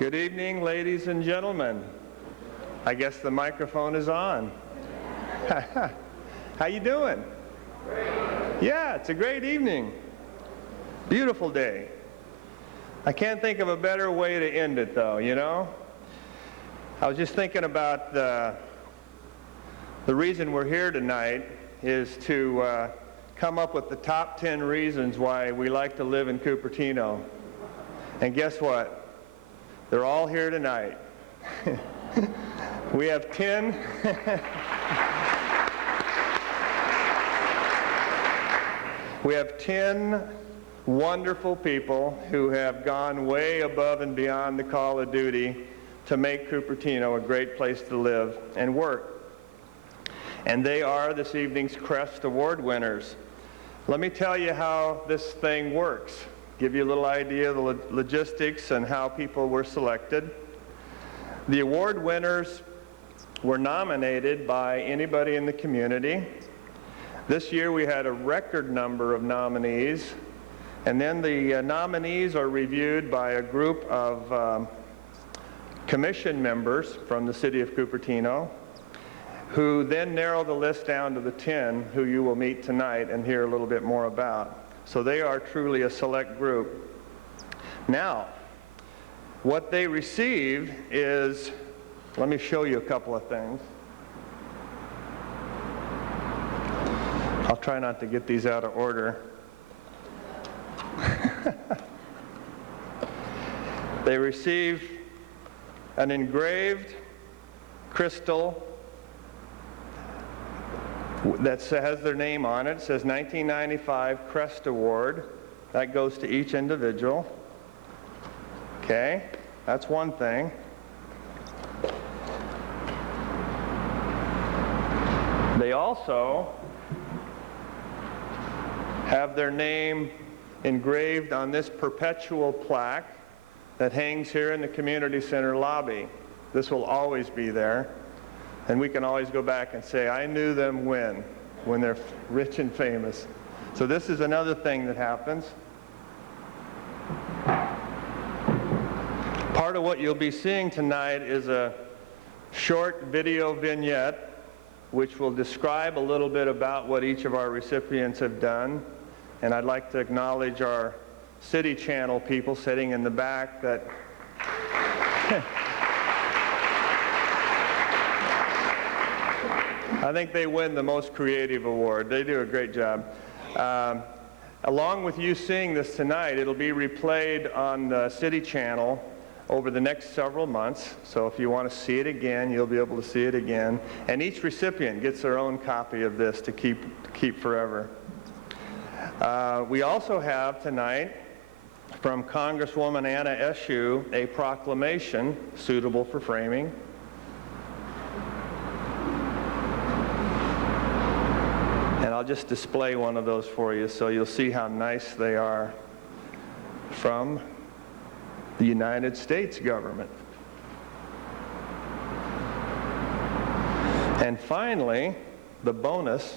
Good evening, ladies and gentlemen. I guess the microphone is on. How you doing? Great. Yeah, it's a great evening. Beautiful day. I can't think of a better way to end it, though, you know? I was just thinking about the reason we're here tonight is to come up with the top 10 reasons why we like to live in Cupertino. And guess what? They're all here tonight. We have 10. We have 10 wonderful people who have gone way above and beyond the call of duty to make Cupertino a great place to live and work. And they are this evening's CREST Award winners. Let me tell you how this thing works. Give you a little idea of the logistics and how people were selected. The award winners were nominated by anybody in the community. This year we had a record number of nominees, and then the nominees are reviewed by a group of commission members from the city of Cupertino, who then narrow the list down to the 10 who you will meet tonight and hear a little bit more about. So they are truly a select group. Now, what they receive is, let me show you a couple of things. I'll try not to get these out of order. They receive an engraved crystal that has their name on it. It says 1995 CREST Award. That goes to each individual. Okay, that's one thing. They also have their name engraved on this perpetual plaque that hangs here in the community center lobby. This will always be there. And we can always go back and say, I knew them when they're rich and famous. So this is another thing that happens. Part of what you'll be seeing tonight is a short video vignette which will describe a little bit about what each of our recipients have done. And I'd like to acknowledge our City Channel people sitting in the back that I think they win the most creative award. They do a great job. Along with you seeing this tonight, it'll be replayed on the City Channel over the next several months. So if you want to see it again, you'll be able to see it again. And each recipient gets their own copy of this to keep forever. We also have tonight from Congresswoman Anna Eshoo a proclamation suitable for framing. And I'll just display one of those for you so you'll see how nice they are from the United States government. And finally, the bonus,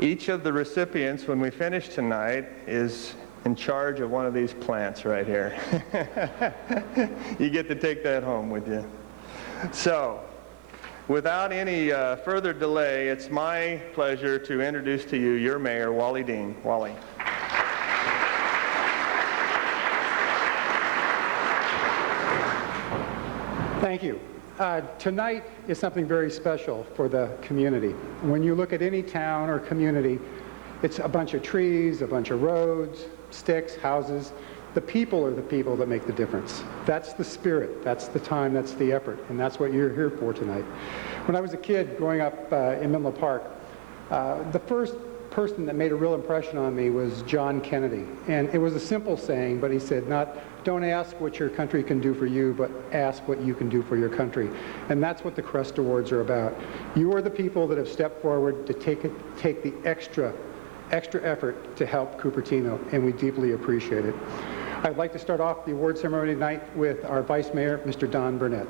each of the recipients when we finish tonight is in charge of one of these plants right here. You get to take that home with you. So, without any further delay, it's my pleasure to introduce to you your mayor, Wally Dean. Wally. Thank you. Tonight is something very special for the community. When you look at any town or community, it's a bunch of trees, a bunch of roads, sticks, houses. The people are the people that make the difference. That's the spirit, that's the time, that's the effort, and that's what you're here for tonight. When I was a kid growing up in Menlo Park, the first person that made a real impression on me was John Kennedy. And it was a simple saying, but he said, don't ask what your country can do for you, but ask what you can do for your country. And that's what the CREST Awards are about. You are the people that have stepped forward to take the extra effort to help Cupertino, and we deeply appreciate it. I'd like to start off the award ceremony tonight with our Vice Mayor, Mr. Don Burnett.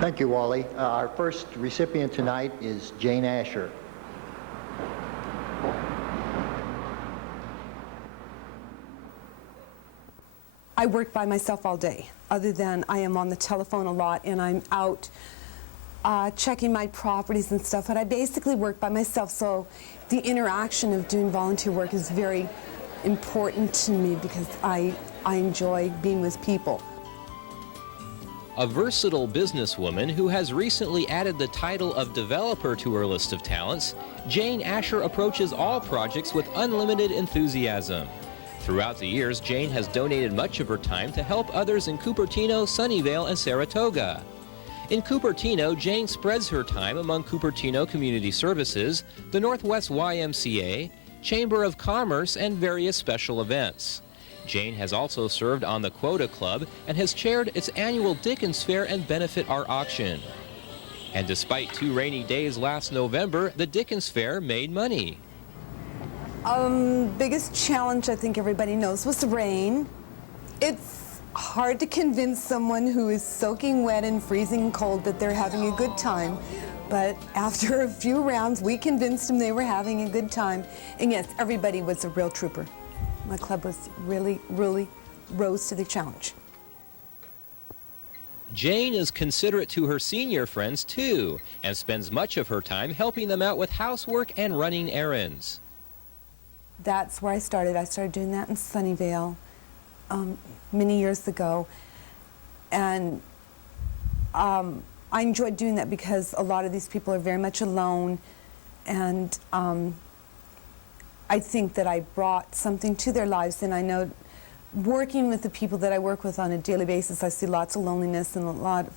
Thank you, Wally. Our first recipient tonight is Jane Asher. I work by myself all day, other than I am on the telephone a lot and I'm out checking my properties and stuff, and I basically work by myself, so the interaction of doing volunteer work is very important to me because I enjoy being with people. A versatile businesswoman who has recently added the title of developer to her list of talents, Jane Asher approaches all projects with unlimited enthusiasm. Throughout the years, Jane has donated much of her time to help others in Cupertino, Sunnyvale, and Saratoga. In Cupertino, Jane spreads her time among Cupertino Community Services, the Northwest YMCA, Chamber of Commerce, and various special events. Jane has also served on the Quota Club and has chaired its annual Dickens Fair and Benefit Art Auction. And despite 2 rainy days last November, the Dickens Fair made money. Biggest challenge I think everybody knows was the rain. It's hard to convince someone who is soaking wet and freezing cold that they're having a good time. But after a few rounds, we convinced them they were having a good time. And yes, everybody was a real trooper. My club was really rose to the challenge. Jane is considerate to her senior friends too, and spends much of her time helping them out with housework and running errands. That's where I started. I started doing that in Sunnyvale many years ago. And I enjoyed doing that because a lot of these people are very much alone, and I think that I brought something to their lives, and I know working with the people that I work with on a daily basis, I see lots of loneliness and a lot of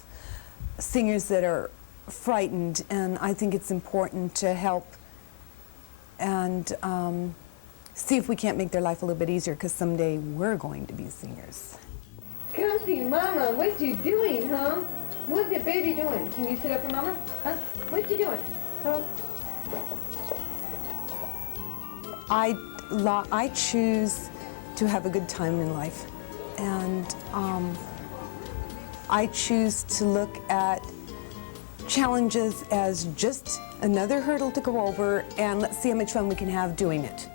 singers that are frightened, and I think it's important to help and see if we can't make their life a little bit easier, because someday we're going to be singers. Come see Mama. What you doing, huh? What's the baby doing? Can you sit up for Mama? Huh? What you doing? Huh? I choose to have a good time in life, and I choose to look at challenges as just another hurdle to go over, and let's see how much fun we can have doing it.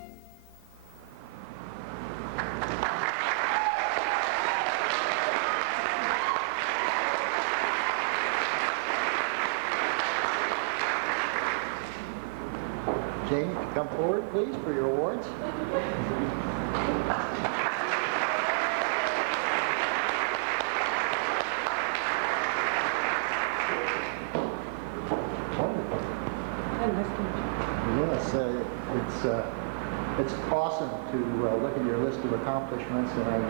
Jane, come forward, please, for your awards. Yes, it's awesome to look at your list of accomplishments, and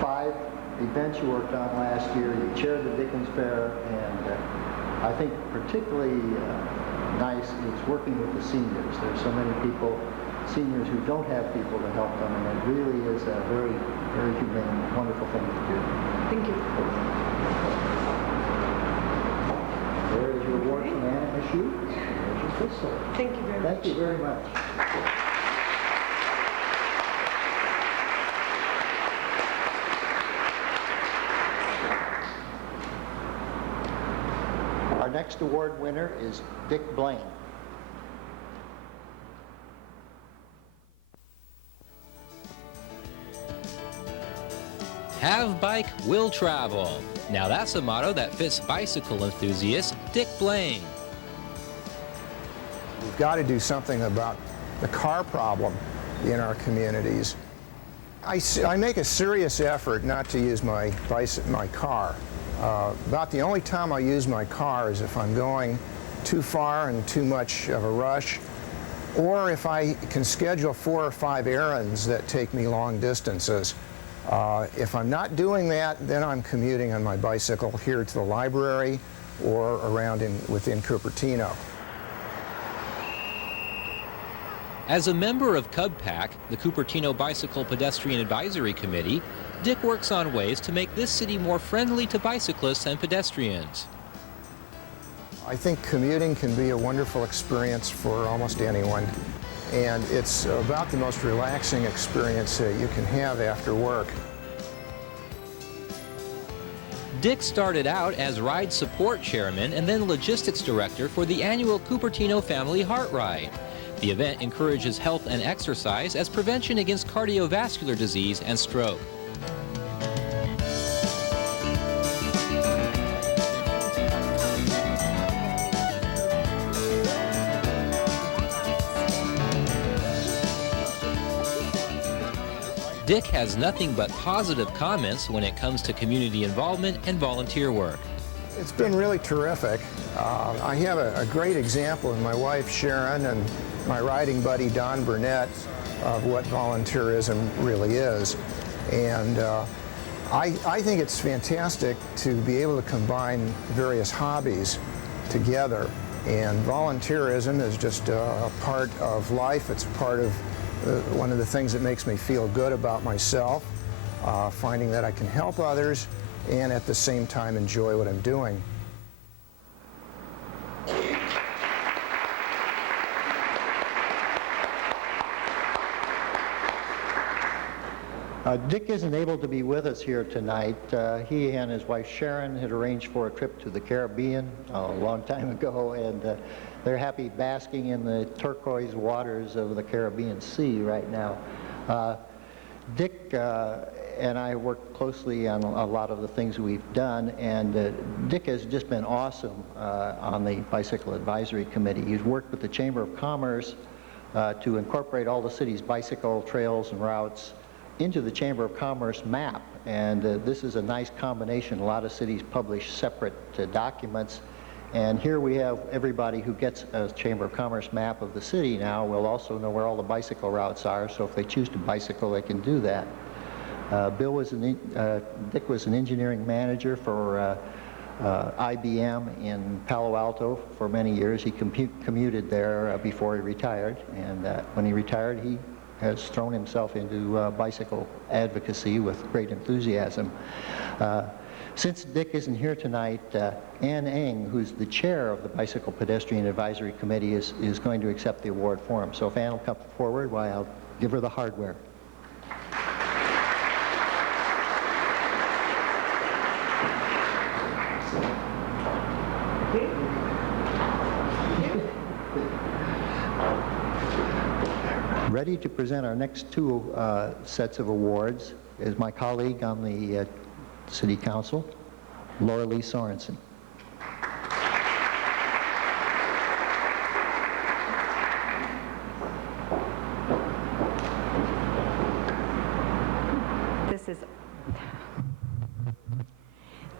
5 events you worked on last year. You chaired the Dickens Fair, and I think particularly nice is working with the seniors. There's so many people, seniors, who don't have people to help them, and it really is a very, very humane, wonderful thing to do. Thank you. There is your award from Anna and Schmid. There's your Vestal. Thank you very much. Thank you very much. Our next award winner is Dick Blaine. Have bike, will travel. Now that's a motto that fits bicycle enthusiast Dick Blaine. We've got to do something about the car problem in our communities. I make a serious effort not to use my car. About the only time I use my car is if I'm going too far and too much of a rush, or if I can schedule 4 or 5 errands that take me long distances. If I'm not doing that, then I'm commuting on my bicycle here to the library or around within Cupertino. As a member of CubPAC, the Cupertino Bicycle Pedestrian Advisory Committee, Dick works on ways to make this city more friendly to bicyclists and pedestrians. I think commuting can be a wonderful experience for almost anyone, and it's about the most relaxing experience that you can have after work. Dick started out as ride support chairman and then logistics director for the annual Cupertino Family Heart Ride. The event encourages health and exercise as prevention against cardiovascular disease and stroke. Dick has nothing but positive comments when it comes to community involvement and volunteer work. It's been really terrific. I have a great example in my wife Sharon and my riding buddy Don Burnett of what volunteerism really is. And I think it's fantastic to be able to combine various hobbies together. And volunteerism is just a part of life. It's part of one of the things that makes me feel good about myself, finding that I can help others and at the same time enjoy what I'm doing. Dick isn't able to be with us here tonight. He and his wife Sharon had arranged for a trip to the Caribbean a long time ago, and they're happy basking in the turquoise waters of the Caribbean Sea right now. Dick and I worked closely on a lot of the things we've done, and Dick has just been awesome on the Bicycle Advisory Committee. He's worked with the Chamber of Commerce to incorporate all the city's bicycle trails and routes into the Chamber of Commerce map, and this is a nice combination. A lot of cities publish separate documents, and here we have everybody who gets a Chamber of Commerce map of the city now will also know where all the bicycle routes are, so if they choose to bicycle, they can do that. Dick was an engineering manager for IBM in Palo Alto for many years. He commuted there before he retired, and when he retired, he has thrown himself into bicycle advocacy with great enthusiasm. Since Dick isn't here tonight, Ann Eng, who's the chair of the Bicycle Pedestrian Advisory Committee, is going to accept the award for him. So if Ann will come forward, why, I'll give her the hardware. Ready to present our next two sets of awards is my colleague on the City Council, Laura Lee Sorensen.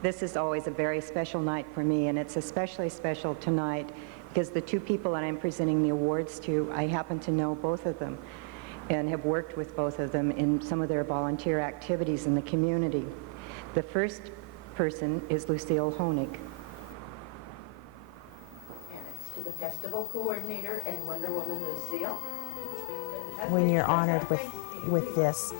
This is always a very special night for me, and it's especially special tonight because the two people that I'm presenting the awards to, I happen to know both of them and have worked with both of them in some of their volunteer activities in the community. The first person is Lucille Honig. And it's to the festival coordinator and Wonder Woman Lucille. When you're honored with this,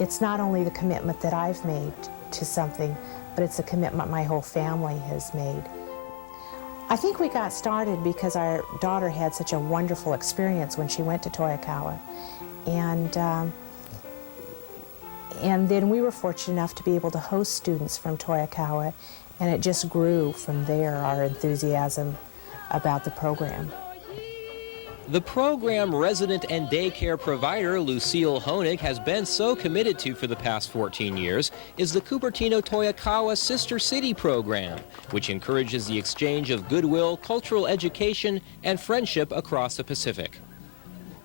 it's not only the commitment that I've made to something, but it's a commitment my whole family has made. I think we got started because our daughter had such a wonderful experience when she went to Toyokawa. And then we were fortunate enough to be able to host students from Toyokawa, and it just grew from there, our enthusiasm about the program. The program resident and daycare provider Lucille Honig has been so committed to for the past 14 years is the Cupertino Toyokawa Sister City program, which encourages the exchange of goodwill, cultural education, and friendship across the Pacific.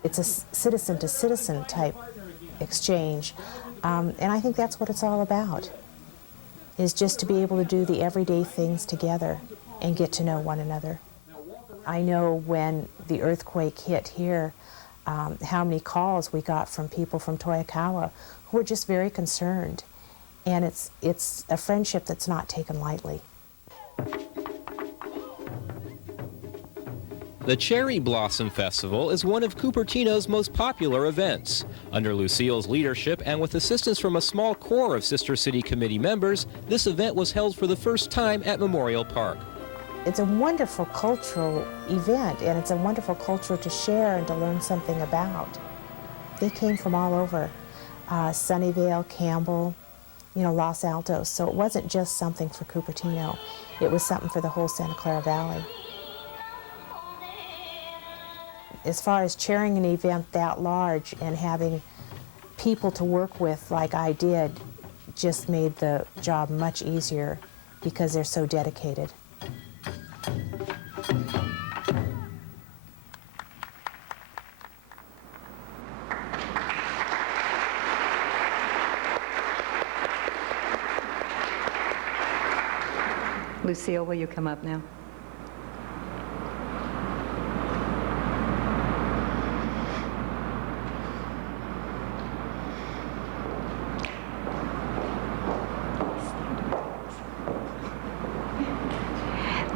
It's a citizen-to-citizen type exchange, and I think that's what it's all about, is just to be able to do the everyday things together and get to know one another. I know when the earthquake hit here, how many calls we got from people from Toyokawa who were just very concerned. And it's a friendship that's not taken lightly. The Cherry Blossom Festival is one of Cupertino's most popular events. Under Lucille's leadership and with assistance from a small core of Sister City Committee members, this event was held for the first time at Memorial Park. It's a wonderful cultural event, and it's a wonderful culture to share and to learn something about. They came from all over, Sunnyvale, Campbell, Los Altos, so it wasn't just something for Cupertino. It was something for the whole Santa Clara Valley. As far as chairing an event that large and having people to work with like I did just made the job much easier because they're so dedicated. Lucille, will you come up now?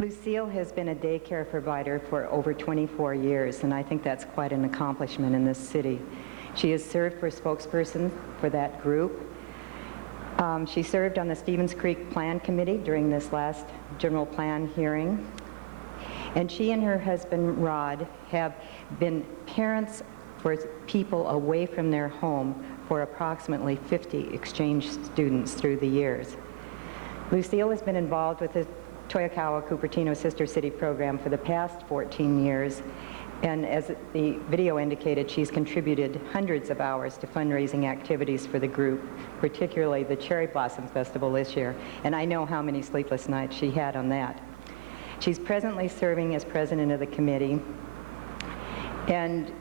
Lucille has been a daycare provider for over 24 years, and I think that's quite an accomplishment in this city. She has served for spokesperson for that group. She served on the Stevens Creek Plan Committee during this last general plan hearing. And she and her husband, Rod, have been parents for people away from their home for approximately 50 exchange students through the years. Lucille has been involved with the Toyokawa Cupertino Sister City program for the past 14 years, and as the video indicated, she's contributed hundreds of hours to fundraising activities for the group, particularly the Cherry Blossom Festival this year, and I know how many sleepless nights she had on that. She's presently serving as president of the committee and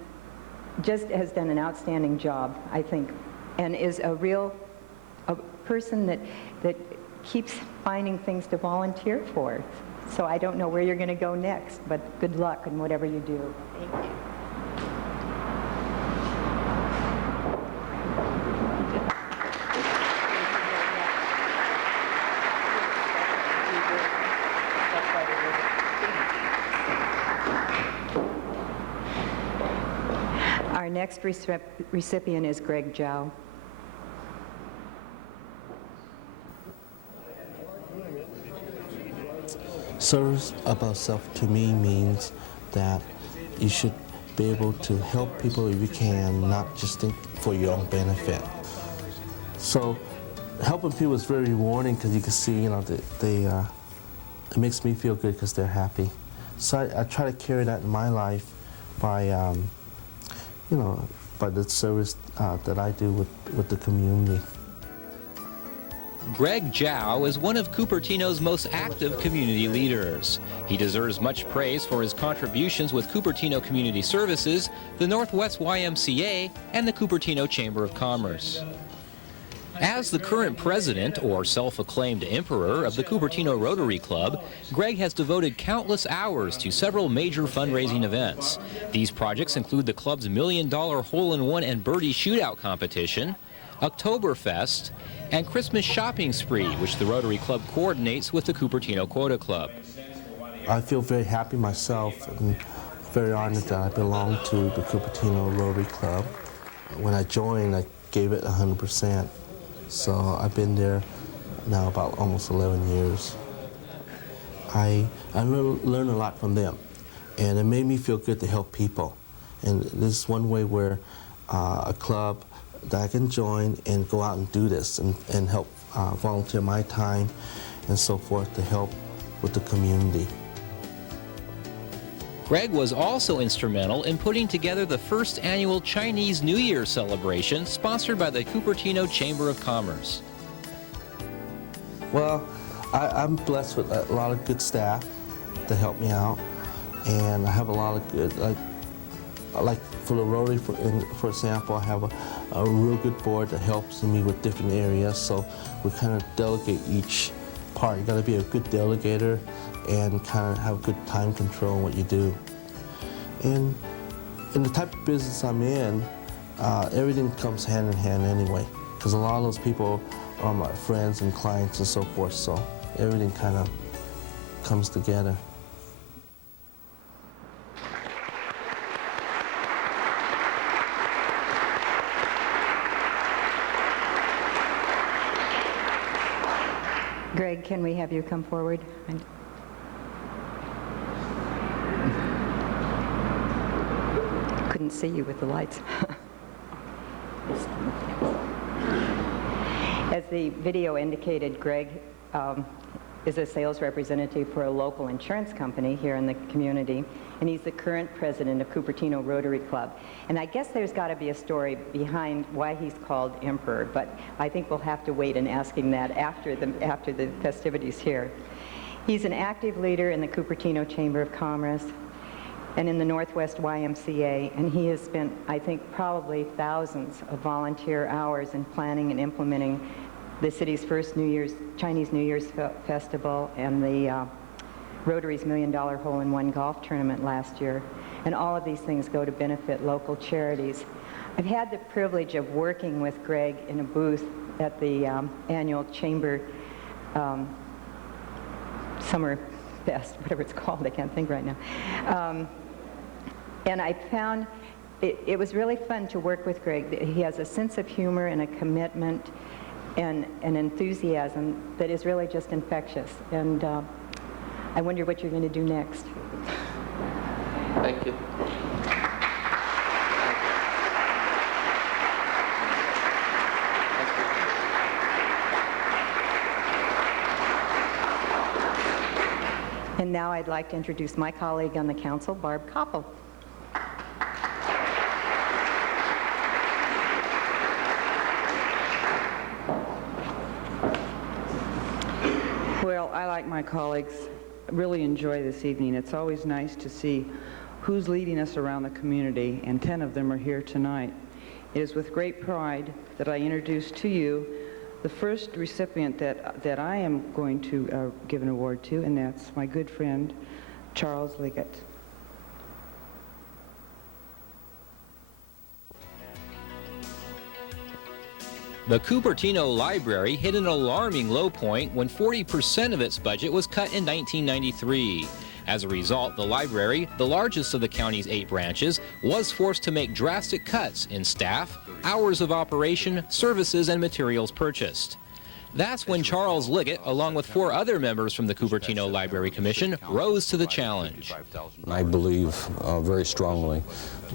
just has done an outstanding job, I think, and is a person that keeps finding things to volunteer for. So I don't know where you're going to go next, but good luck in whatever you do. Thank you. Our next recipient is Greg Zhao. Service about self to me means that you should be able to help people if you can, not just think for your own benefit. So helping people is very rewarding because you can see, it makes me feel good because they're happy. So I try to carry that in my life by, by the service that I do with the community. Greg Zhao is one of Cupertino's most active community leaders. He deserves much praise for his contributions with Cupertino Community Services, the Northwest YMCA, and the Cupertino Chamber of Commerce. As the current president, or self-acclaimed emperor, of the Cupertino Rotary Club, Greg has devoted countless hours to several major fundraising events. These projects include the club's $1 million hole-in-one and birdie shootout competition, Oktoberfest, and Christmas shopping spree, which the Rotary Club coordinates with the Cupertino Quota Club. I feel very happy myself and very honored that I belong to the Cupertino Rotary Club. When I joined, I gave it 100%. So I've been there now about almost 11 years. I learned a lot from them, and it made me feel good to help people. And this is one way where a club that I can join and go out and do this and help volunteer my time and so forth to help with the community. Greg was also instrumental in putting together the first annual Chinese New Year celebration sponsored by the Cupertino Chamber of Commerce. Well, I'm blessed with a lot of good staff to help me out, and I have a lot of good, like for the Rotary, for example, I have a real good board that helps me with different areas, so we kind of delegate each part. You got to be a good delegator and kind of have good time control in what you do. And in the type of business I'm in, everything comes hand in hand anyway, because a lot of those people are my friends and clients and so forth, so everything kind of comes together. Greg, can we have you come forward? Couldn't see you with the lights. As the video indicated, Greg is a sales representative for a local insurance company here in the community, and he's the current president of Cupertino Rotary Club. And I guess there's got to be a story behind why he's called Emperor, but I think we'll have to wait and ask him that after the festivities here. He's an active leader in the Cupertino Chamber of Commerce and in the Northwest YMCA, and he has spent, I think, probably thousands of volunteer hours in planning and implementing the city's first Chinese New Year's festival, and the Rotary's $1 Million Hole-in-One golf tournament last year. And all of these things go to benefit local charities. I've had the privilege of working with Greg in a booth at the annual Chamber Summer Fest, whatever it's called, I can't think right now. And I found it was really fun to work with Greg. He has a sense of humor and a commitment and an enthusiasm that is really just infectious. And I wonder what you're going to do next. Thank you. And now I'd like to introduce my colleague on the council, Barb Koppel. Well, I, like my colleagues, really enjoy this evening. It's always nice to see who's leading us around the community, and 10 of them are here tonight. It is with great pride that I introduce to you the first recipient that I am going to give an award to, and that's my good friend, Charles Liggett. The Cupertino Library hit an alarming low point when 40% of its budget was cut in 1993. As a result, the library, the largest of the county's 8 branches, was forced to make drastic cuts in staff, hours of operation, services, and materials purchased. That's when Charles Liggett, along with 4 other members from the Cupertino Library Commission, rose to the challenge. I believe very strongly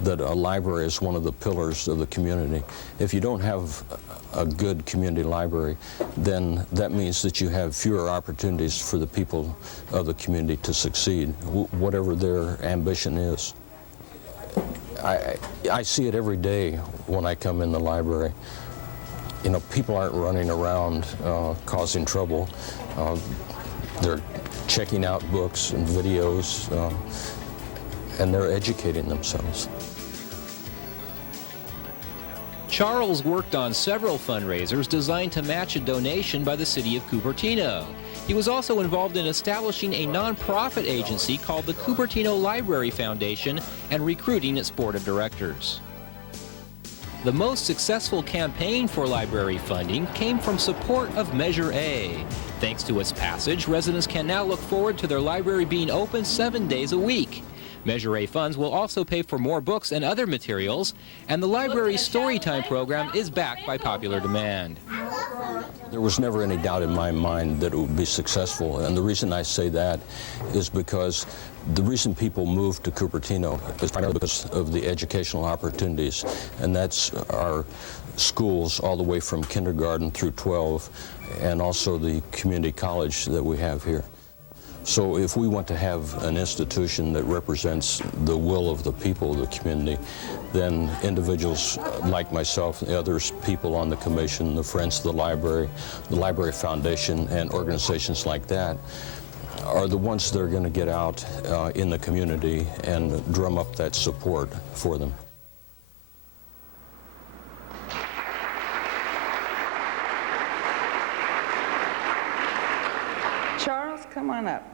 that a library is one of the pillars of the community. If you don't have a good community library, then that means that you have fewer opportunities for the people of the community to succeed, whatever their ambition is. I see it every day when I come in the library. You know, people aren't running around causing trouble. They're checking out books and videos, and they're educating themselves. Charles worked on several fundraisers designed to match a donation by the city of Cupertino. He was also involved in establishing a nonprofit agency called the Cupertino Library Foundation and recruiting its board of directors. The most successful campaign for library funding came from support of Measure A. Thanks to its passage, residents can now look forward to their library being open 7 days a week. Measure A funds will also pay for more books and other materials, and the library's Storytime program is backed by popular demand. There was never any doubt in my mind that it would be successful, and the reason I say that is because the reason people move to Cupertino is primarily because of the educational opportunities, and that's our schools all the way from kindergarten through 12, and also the community college that we have here. So if we want to have an institution that represents the will of the people of the community, then individuals like myself, the others, people on the commission, the Friends of the Library Foundation, and organizations like that are the ones that are going to get out in the community and drum up that support for them. Charles, come on up.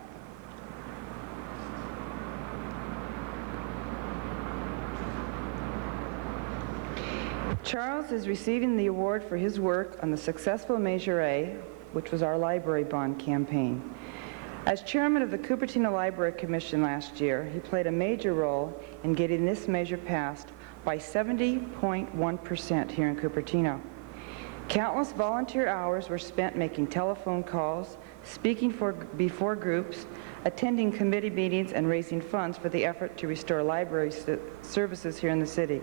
Charles is receiving the award for his work on the successful Measure A, which was our library bond campaign. As chairman of the Cupertino Library Commission last year, he played a major role in getting this measure passed by 70.1% here in Cupertino. Countless volunteer hours were spent making telephone calls, speaking before groups, attending committee meetings, and raising funds for the effort to restore library services here in the city.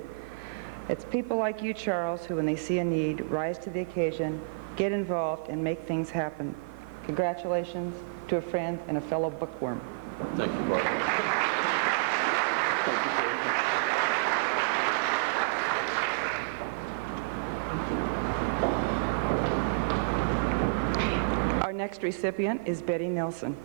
It's people like you, Charles, who, when they see a need, rise to the occasion, get involved, and make things happen. Congratulations to a friend and a fellow bookworm. Thank you, Barbara. Thank you, Our next recipient is Betty Nelson.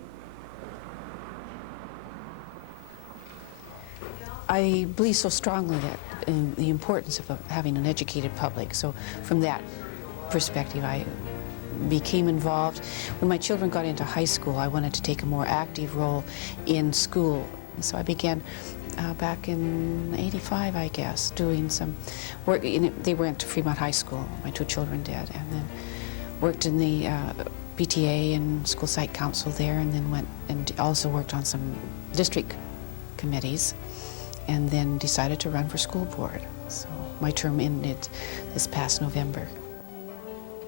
I believe so strongly that in the importance of having an educated public. So from that perspective, I became involved. When my children got into high school, I wanted to take a more active role in school. So I began back in '85, I guess, doing some work. They went to Fremont High School, my two children did, and then worked in the PTA and school site council there, and then went and also worked on some district committees, and then decided to run for school board. So my term ended this past November.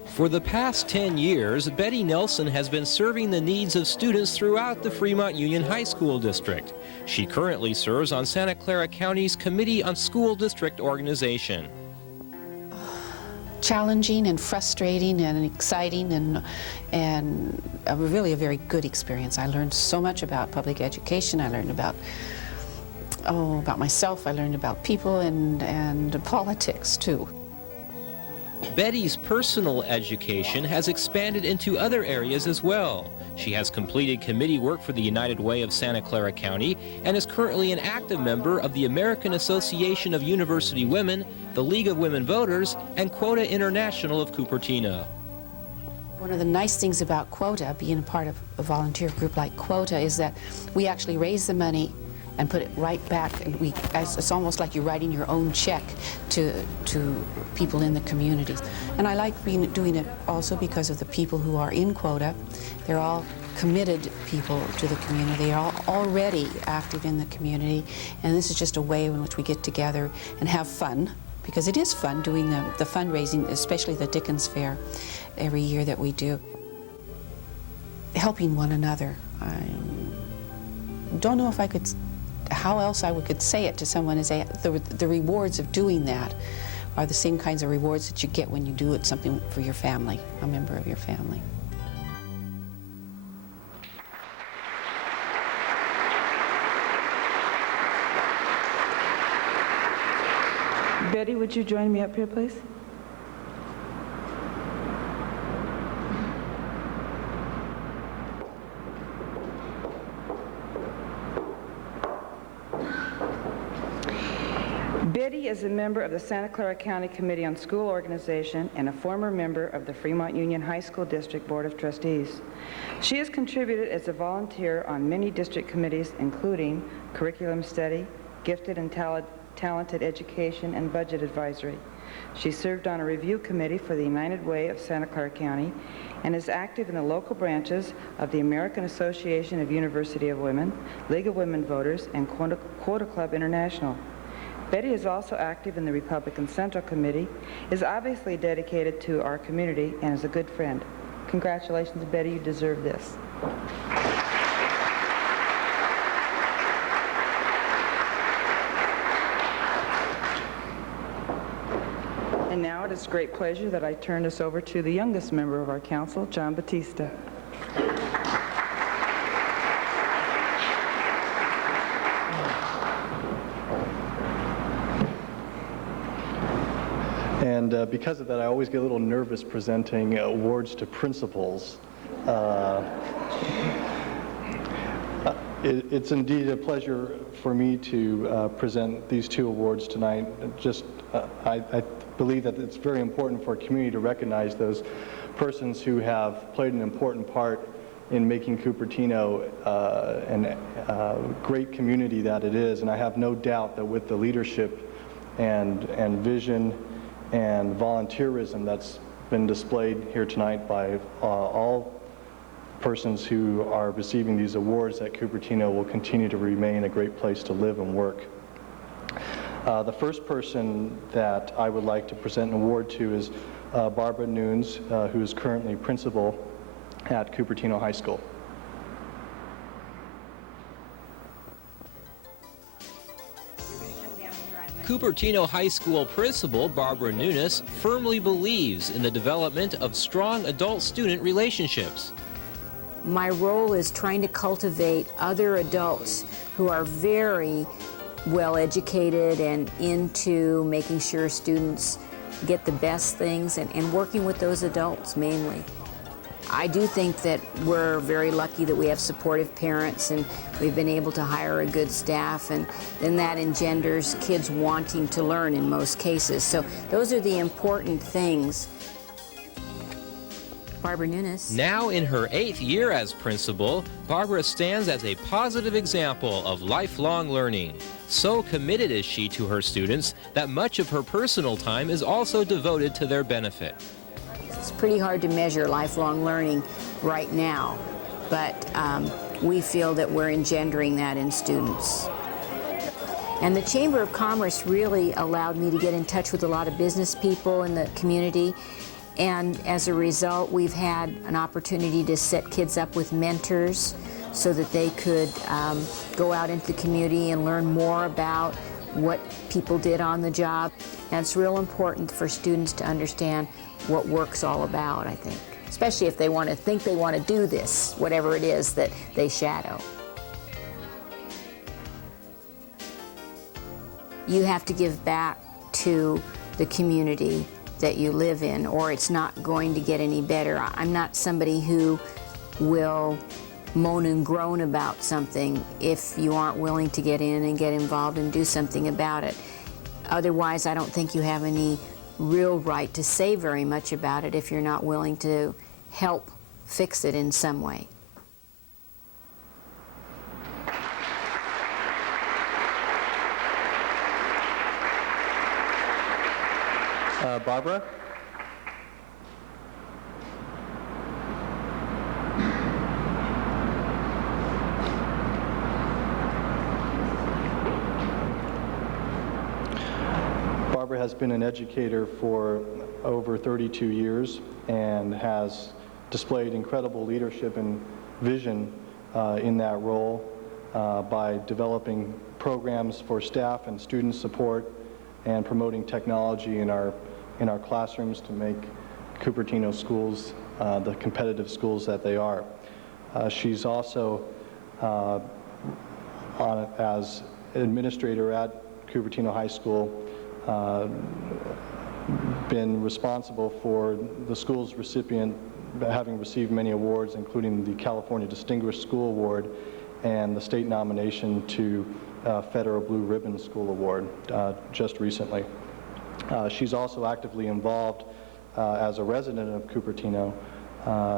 For the past 10 years, Betty Nelson has been serving the needs of students throughout the Fremont Union High School District. She currently serves on Santa Clara County's Committee on School District Organization. Challenging and frustrating and exciting and really a very good experience. I learned so much about public education. I learned about myself. I learned about people and politics too. Betty's personal education has expanded into other areas as well. She has completed committee work for the United Way of Santa Clara County and is currently an active member of the American Association of University Women, the League of Women Voters, and Quota International of Cupertino. One of the nice things about Quota, being a part of a volunteer group like Quota, is that we actually raise the money and put it right back, and it's almost like you're writing your own check to people in the communities. And I like doing it also because of the people who are in Quota. They're all committed people to the community. They're all already active in the community, and this is just a way in which we get together and have fun, because it is fun doing the fundraising, especially the Dickens Fair every year that we do. Helping one another. I don't know if I could, how else I could say it to someone, is the rewards of doing that are the same kinds of rewards that you get when you do it something for your family, a member of your family. Betty, would you join me up here, please? Betty is a member of the Santa Clara County Committee on School Organization and a former member of the Fremont Union High School District Board of Trustees. She has contributed as a volunteer on many district committees, including curriculum study, gifted and talented education, and budget advisory. She served on a review committee for the United Way of Santa Clara County and is active in the local branches of the American Association of University of Women, League of Women Voters, and Quota Club International. Betty is also active in the Republican Central Committee, is obviously dedicated to our community, and is a good friend. Congratulations, Betty, you deserve this. And now it is great pleasure that I turn this over to the youngest member of our council, John Batista. And because of that, I always get a little nervous presenting awards to principals. It's indeed a pleasure for me to present these two awards tonight. I believe that it's very important for our community to recognize those persons who have played an important part in making Cupertino a great community that it is. And I have no doubt that with the leadership and vision and volunteerism that's been displayed here tonight by all persons who are receiving these awards, that Cupertino will continue to remain a great place to live and work. The first person that I would like to present an award to is Barbara Nunes, who is currently principal at Cupertino High School. Cupertino High School principal Barbara Nunes firmly believes in the development of strong adult-student relationships. My role is trying to cultivate other adults who are very well educated and into making sure students get the best things and working with those adults mainly. I do think that we're very lucky that we have supportive parents and we've been able to hire a good staff, and then that engenders kids wanting to learn in most cases. So those are the important things. Barbara Nunes. Now in her 8th year as principal, Barbara stands as a positive example of lifelong learning. So committed is she to her students that much of her personal time is also devoted to their benefit. It's pretty hard to measure lifelong learning right now, but we feel that we're engendering that in students. And the Chamber of Commerce really allowed me to get in touch with a lot of business people in the community, and as a result we've had an opportunity to set kids up with mentors so that they could go out into the community and learn more about what people did on the job. And it's real important for students to understand what work's all about, I think, especially if they want to think they want to do this, whatever it is that they shadow. You have to give back to the community that you live in, or it's not going to get any better. I'm not somebody who will moan and groan about something if you aren't willing to get in and get involved and do something about it. Otherwise, I don't think you have any real right to say very much about it if you're not willing to help fix it in some way. Barbara? Barbara has been an educator for over 32 years and has displayed incredible leadership and vision in that role by developing programs for staff and student support and promoting technology in our classrooms to make Cupertino schools the competitive schools that they are. She's also as administrator at Cupertino High School been responsible for the school's recipient having received many awards, including the California Distinguished School Award and the state nomination to Federal Blue Ribbon School Award just recently. She's also actively involved as a resident of Cupertino,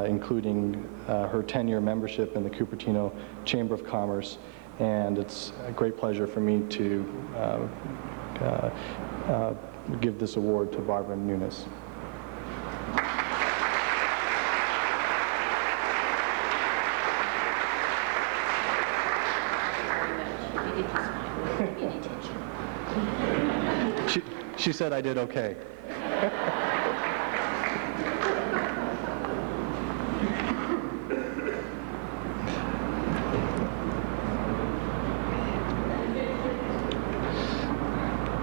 including her 10-year membership in the Cupertino Chamber of Commerce, and it's a great pleasure for me to give this award to Barbara Nunes. She said I did okay.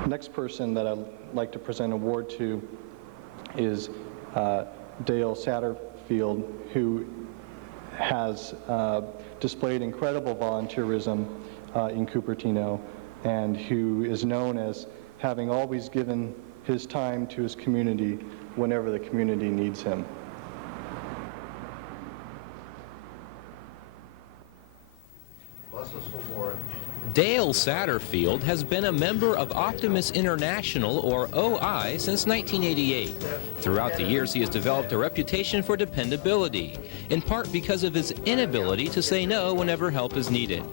Next person that I'd like to present an award to is Dale Satterfield, who has displayed incredible volunteerism in Cupertino and who is known as having always given his time to his community whenever the community needs him. Bless us, O Lord. Dale Satterfield has been a member of Optimus International, or OI, since 1988. Throughout the years, he has developed a reputation for dependability, in part because of his inability to say no whenever help is needed.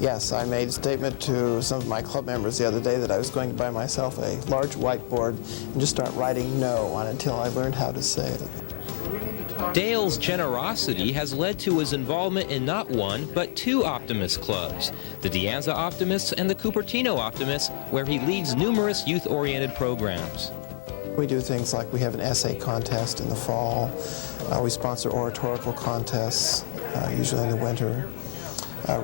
Yes, I made a statement to some of my club members the other day that I was going to buy myself a large whiteboard and just start writing no on it until I learned how to say it. Dale's generosity has led to his involvement in not one, but two Optimist clubs, the De Anza Optimists and the Cupertino Optimists, where he leads numerous youth-oriented programs. We do things like we have an essay contest in the fall. We sponsor oratorical contests, usually in the winter.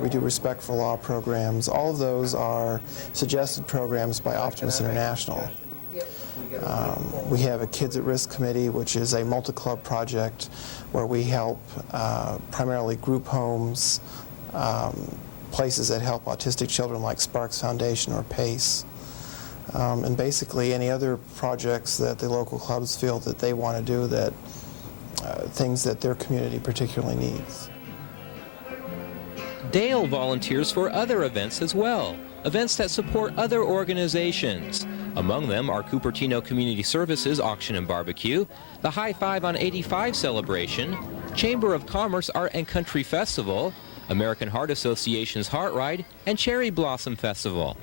We do Respect for Law programs. All of those are suggested programs by Optimus International. We have a Kids at Risk Committee, which is a multi-club project where we help primarily group homes, places that help autistic children like Sparks Foundation or PACE, and basically any other projects that the local clubs feel that they want to do, that things that their community particularly needs. Dale volunteers for other events as well, events that support other organizations. Among them are Cupertino Community Services Auction and Barbecue, the High Five on 85 celebration, Chamber of Commerce Art and Country Festival, American Heart Association's Heart Ride, and Cherry Blossom Festival.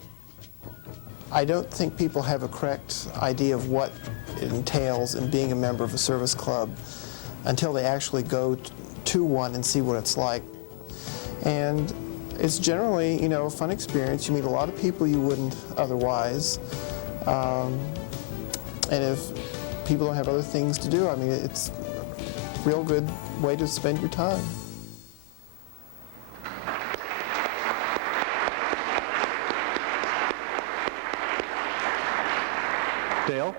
I don't think people have a correct idea of what it entails in being a member of a service club until they actually go to one and see what it's like. And it's generally, you know, a fun experience. You meet a lot of people you wouldn't otherwise. And if people don't have other things to do, I mean, it's a real good way to spend your time. Dale?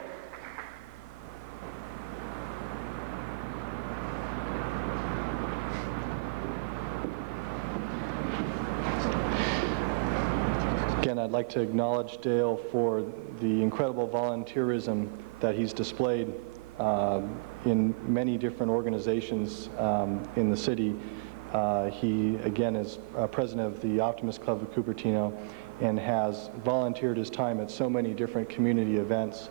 Again, I'd like to acknowledge Dale for the incredible volunteerism that he's displayed in many different organizations in the city. He, again, is president of the Optimist Club of Cupertino and has volunteered his time at so many different community events,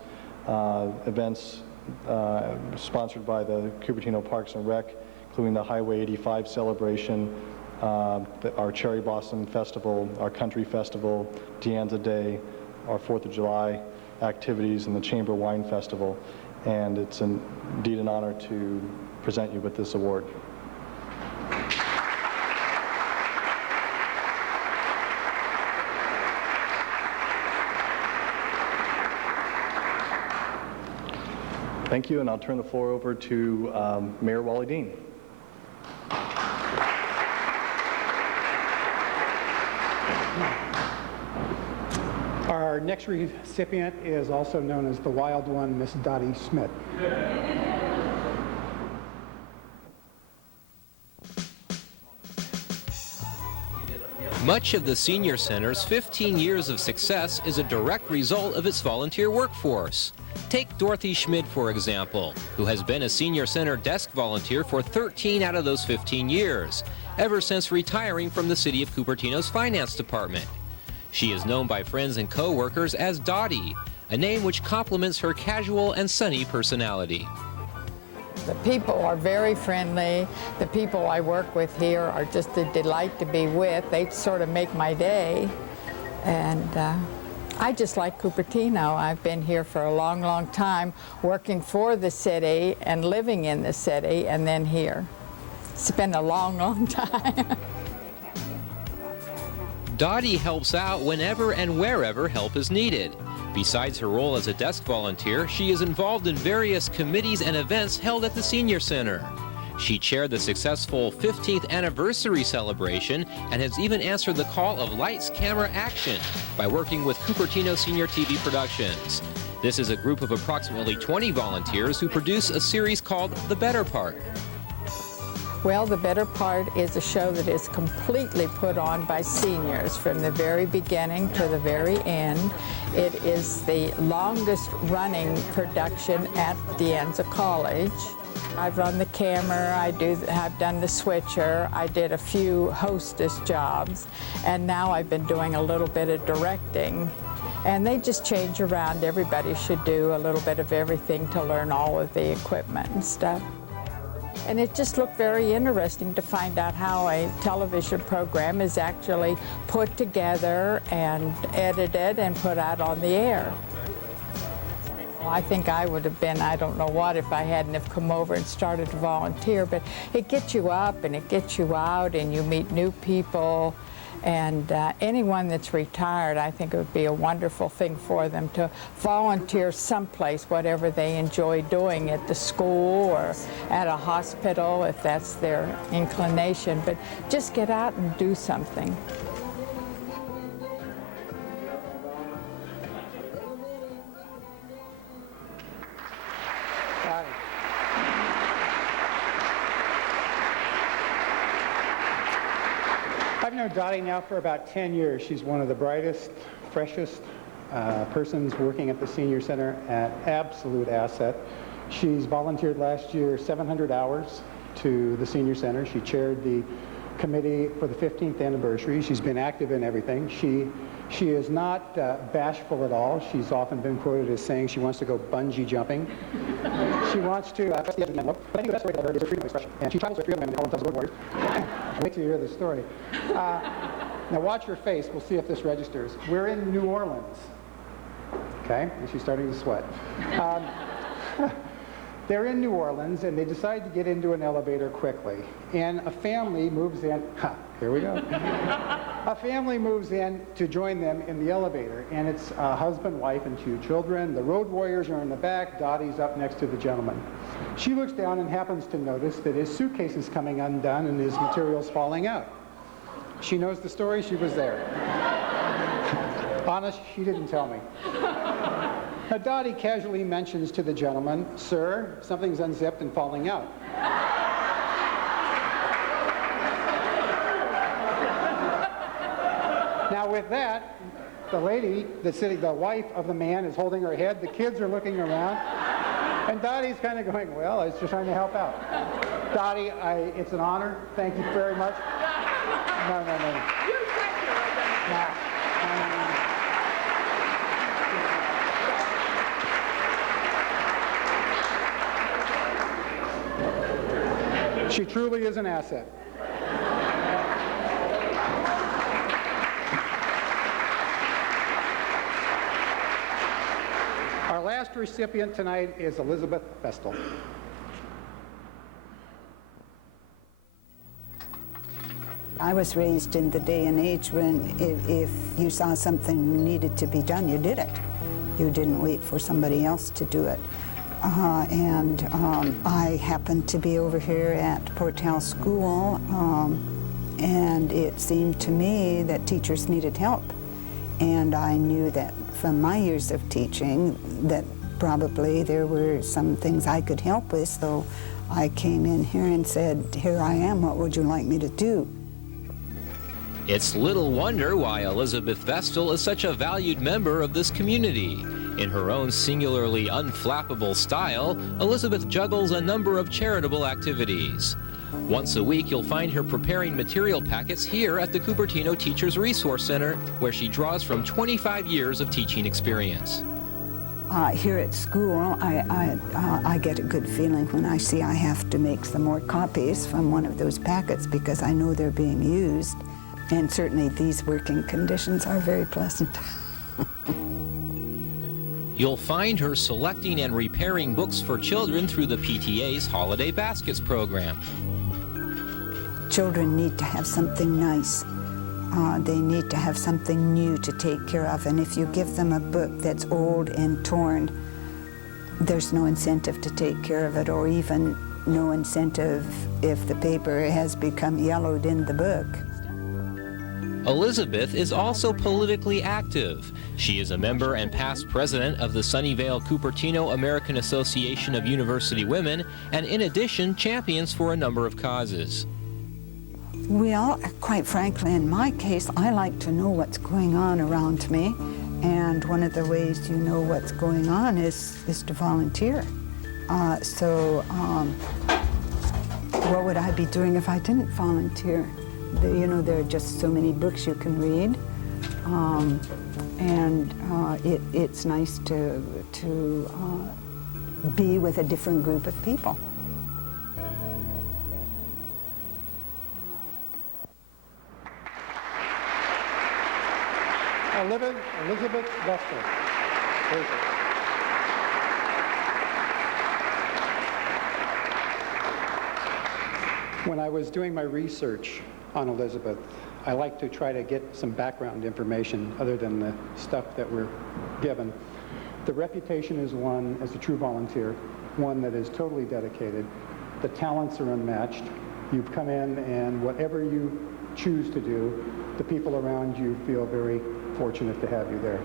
sponsored by the Cupertino Parks and Rec, including the Highway 85 celebration, our Cherry Blossom Festival, our Country Festival, Deanza Day, our 4th of July activities, and the Chamber Wine Festival. And it's indeed an honor to present you with this award. Thank you, and I'll turn the floor over to Mayor Wally Dean. Our next recipient is also known as the Wild One, Miss Dottie Schmid. Much of the Senior Center's 15 years of success is a direct result of its volunteer workforce. Take Dorothy Schmid, for example, who has been a Senior Center desk volunteer for 13 out of those 15 years, ever since retiring from the City of Cupertino's Finance Department. She is known by friends and co-workers as Dottie, a name which complements her casual and sunny personality. The people are very friendly. The people I work with here are just a delight to be with. They sort of make my day. And I just like Cupertino. I've been here for a long, long time, working for the city and living in the city, and then here. It's been a long, long time. Dottie helps out whenever and wherever help is needed. Besides her role as a desk volunteer, she is involved in various committees and events held at the Senior Center. She chaired the successful 15th anniversary celebration and has even answered the call of Lights, Camera, Action by working with Cupertino Senior TV Productions. This is a group of approximately 20 volunteers who produce a series called The Better Part. Well, The Better Part is a show that is completely put on by seniors from the very beginning to the very end. It is the longest running production at Deanza College. I've run the camera, I've done the switcher, I did a few hostess jobs, and now I've been doing a little bit of directing. And they just change around. Everybody should do a little bit of everything to learn all of the equipment and stuff. And it just looked very interesting to find out how a television program is actually put together and edited and put out on the air. Well, I think I would have been, I don't know what, if I hadn't have come over and started to volunteer, but it gets you up and it gets you out and you meet new people. And anyone that's retired, I think it would be a wonderful thing for them to volunteer someplace, whatever they enjoy doing, at the school or at a hospital, if that's their inclination. But just get out and do something. I've known Dottie now for about 10 years. She's one of the brightest, freshest persons working at the Senior Center, an absolute asset. She's volunteered last year 700 hours to the Senior Center. She chaired the committee for the 15th anniversary. She's been active in everything. She is not bashful at all. She's often been quoted as saying she wants to go bungee jumping. She wants to press the edge of the envelope. But I think the best way to her is her freedom of expression. And she travels with 3 other women and calls themselves Road Warriors. Wait till you hear the story. Now watch your face. We'll see if this registers. We're in New Orleans. Okay? And she's starting to sweat. They're in New Orleans, and they decide to get into an elevator quickly. And a family moves in. Here we go. A family moves in to join them in the elevator, and it's a husband, wife, and 2 children. The Road Warriors are in the back. Dottie's up next to the gentleman. She looks down and happens to notice that his suitcase is coming undone and his materials falling out. She knows the story. She was there. Honest, she didn't tell me. Now, Dottie casually mentions to the gentleman, "Sir, something's unzipped and falling out." Now, with that, the lady that's sitting, the wife of the man, is holding her head. The kids are looking around. And Dottie's kind of going, "Well, I was just trying to help out." Dottie, it's an honor. Thank you very much. No. You thank you. She truly is an asset. Our last recipient tonight is Elizabeth Vestal. I was raised in the day and age when if you saw something needed to be done, you did it. You didn't wait for somebody else to do it. I happened to be over here at Portal School, and it seemed to me that teachers needed help. And I knew that from my years of teaching that probably there were some things I could help with, so I came in here and said, "Here I am, what would you like me to do?" It's little wonder why Elizabeth Vestal is such a valued member of this community. In her own singularly unflappable style, Elizabeth juggles a number of charitable activities. Once a week, you'll find her preparing material packets here at the Cupertino Teachers Resource Center, where she draws from 25 years of teaching experience. Here at school, I get a good feeling when I see I have to make some more copies from one of those packets because I know they're being used. And certainly these working conditions are very pleasant. You'll find her selecting and repairing books for children through the PTA's Holiday Baskets program. Children need to have something nice. They need to have something new to take care of, and if you give them a book that's old and torn, there's no incentive to take care of it, or even no incentive if the paper has become yellowed in the book. Elizabeth is also politically active. She is a member and past president of the Sunnyvale Cupertino American Association of University Women, and in addition, champions for a number of causes. Well, quite frankly, in my case, I like to know what's going on around me, and one of the ways you know what's going on is to volunteer. What would I be doing if I didn't volunteer? You know, there are just so many books you can read, it's nice to be with a different group of people. Elizabeth Vestal. When I was doing my research on Elizabeth, I like to try to get some background information other than the stuff that we're given. The reputation is one as a true volunteer, one that is totally dedicated. The talents are unmatched. You've come in, and whatever you choose to do, the people around you feel very fortunate to have you there.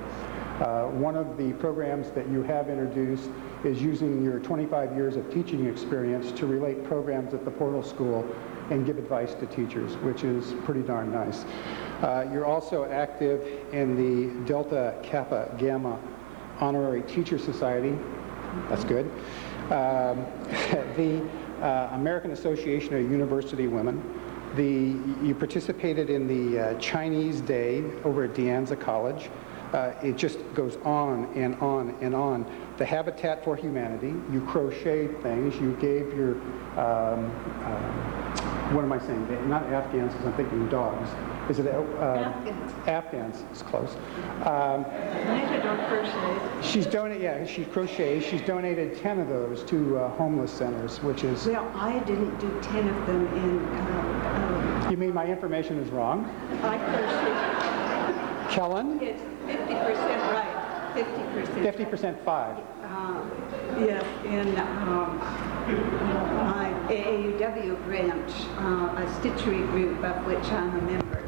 One of the programs that you have introduced is using your 25 years of teaching experience to relate programs at the Portal School and give advice to teachers, which is pretty darn nice. You're also active in the Delta Kappa Gamma Honorary Teacher Society. That's good. The American Association of University Women, You participated in the Chinese Day over at De Anza College. It just goes on and on and on. The Habitat for Humanity, you crocheted things, you gave your, what am I saying? Not Afghans, because I'm thinking dogs. Is it Afghans? Afghans, it's close. Knitted or crocheted? She's donated, yeah, she crochets. She's donated 10 of those to homeless centers, which is... Well, I didn't do 10 of them in... You mean my information is wrong? I crocheted. Kellen? It's 50% right, 50%. 50% 5. Yes, in my AAUW branch, a stitchery group of which I'm a member,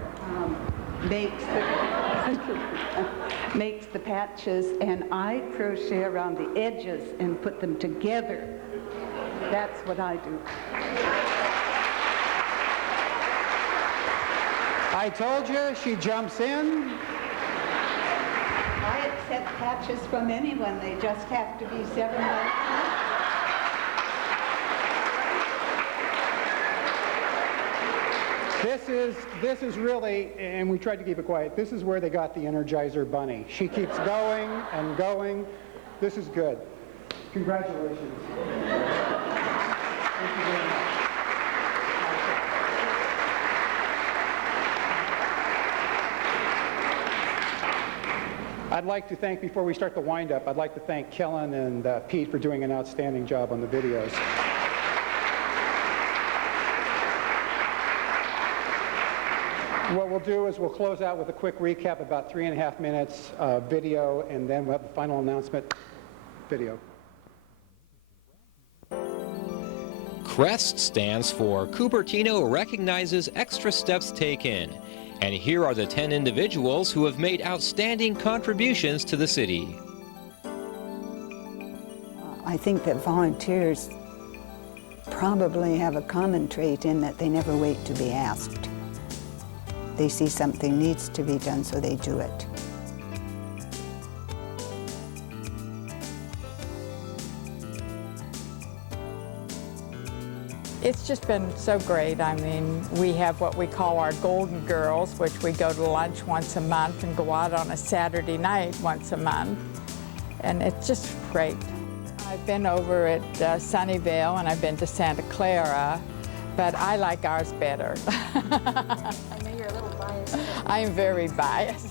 makes the patches, and I crochet around the edges and put them together. That's what I do. I told you, she jumps in. I accept patches from anyone. They just have to be 7 by 2. This is really, and we tried to keep it quiet, this is where they got the Energizer Bunny. She keeps going and going. This is good. Congratulations. Thank you very much. I'd like to thank, before we start the wind-up, I'd like to thank Kellen and Pete for doing an outstanding job on the videos. What we'll do is we'll close out with a quick recap, about 3.5 minutes video, and then we'll have the final announcement video. CREST stands for Cupertino Recognizes Extra Steps Taken. And here are the 10 individuals who have made outstanding contributions to the city. I think that volunteers probably have a common trait in that they never wait to be asked. They see something needs to be done, so they do it. It's just been so great. I mean, we have what we call our Golden Girls, which we go to lunch once a month and go out on a Saturday night once a month. And it's just great. I've been over at Sunnyvale and I've been to Santa Clara, but I like ours better. I know you're a little biased. I am very biased.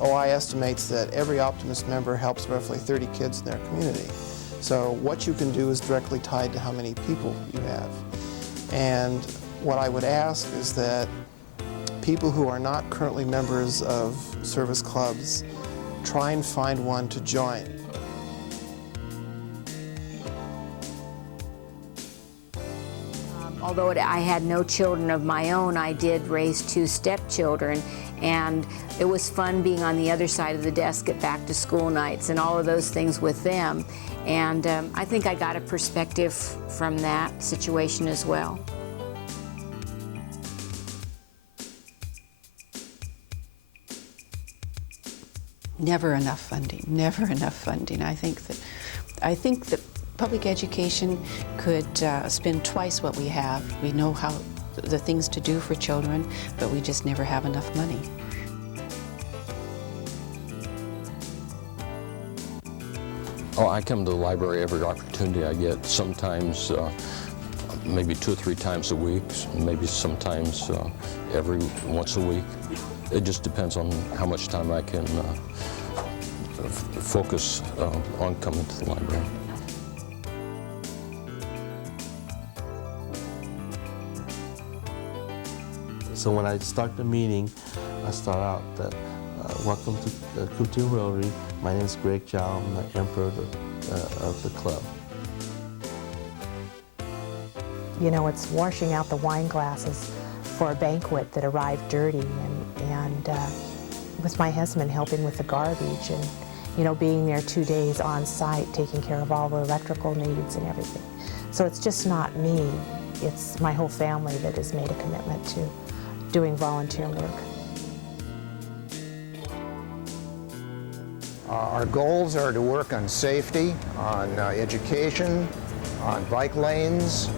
OI estimates that every Optimist member helps roughly 30 kids in their community. So what you can do is directly tied to how many people you have. And what I would ask is that people who are not currently members of service clubs try and find one to join. Although I had no children of my own, I did raise 2 stepchildren, and it was fun being on the other side of the desk at back to school nights and all of those things with them. And I think I got a perspective from that situation as well. Never enough funding, never enough funding. I think that public education could spend twice what we have. We know how the things to do for children, but we just never have enough money. Oh, I come to the library every opportunity I get, sometimes maybe 2 or 3 times a week, maybe sometimes every once a week. It just depends on how much time I can focus on coming to the library. So when I start the meeting, I start out that, welcome to Cupertino Rotary. My name is Greg Chow. I'm the emperor of the club. You know, it's washing out the wine glasses for a banquet that arrived dirty, and with my husband helping with the garbage, and you know, being there 2 days on site, taking care of all the electrical needs and everything. So it's just not me, it's my whole family that has made a commitment to doing volunteer work. Our goals are to work on safety, on education, on bike lanes,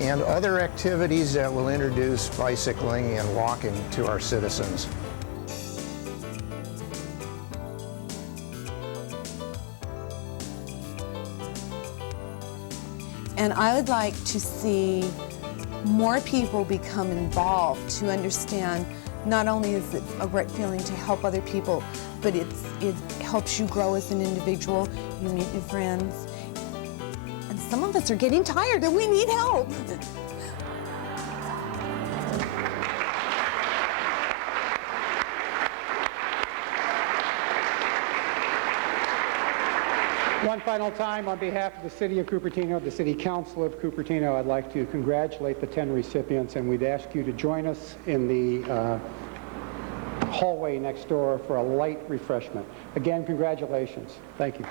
and other activities that will introduce bicycling and walking to our citizens. And I would like to see more people become involved to understand not only is it a great feeling to help other people, but it helps you grow as an individual, you meet new friends, and some of us are getting tired and we need help. One final time, on behalf of the City of Cupertino, the City Council of Cupertino, I'd like to congratulate the 10 recipients, and we'd ask you to join us in the hallway next door for a light refreshment. Again, congratulations. Thank you.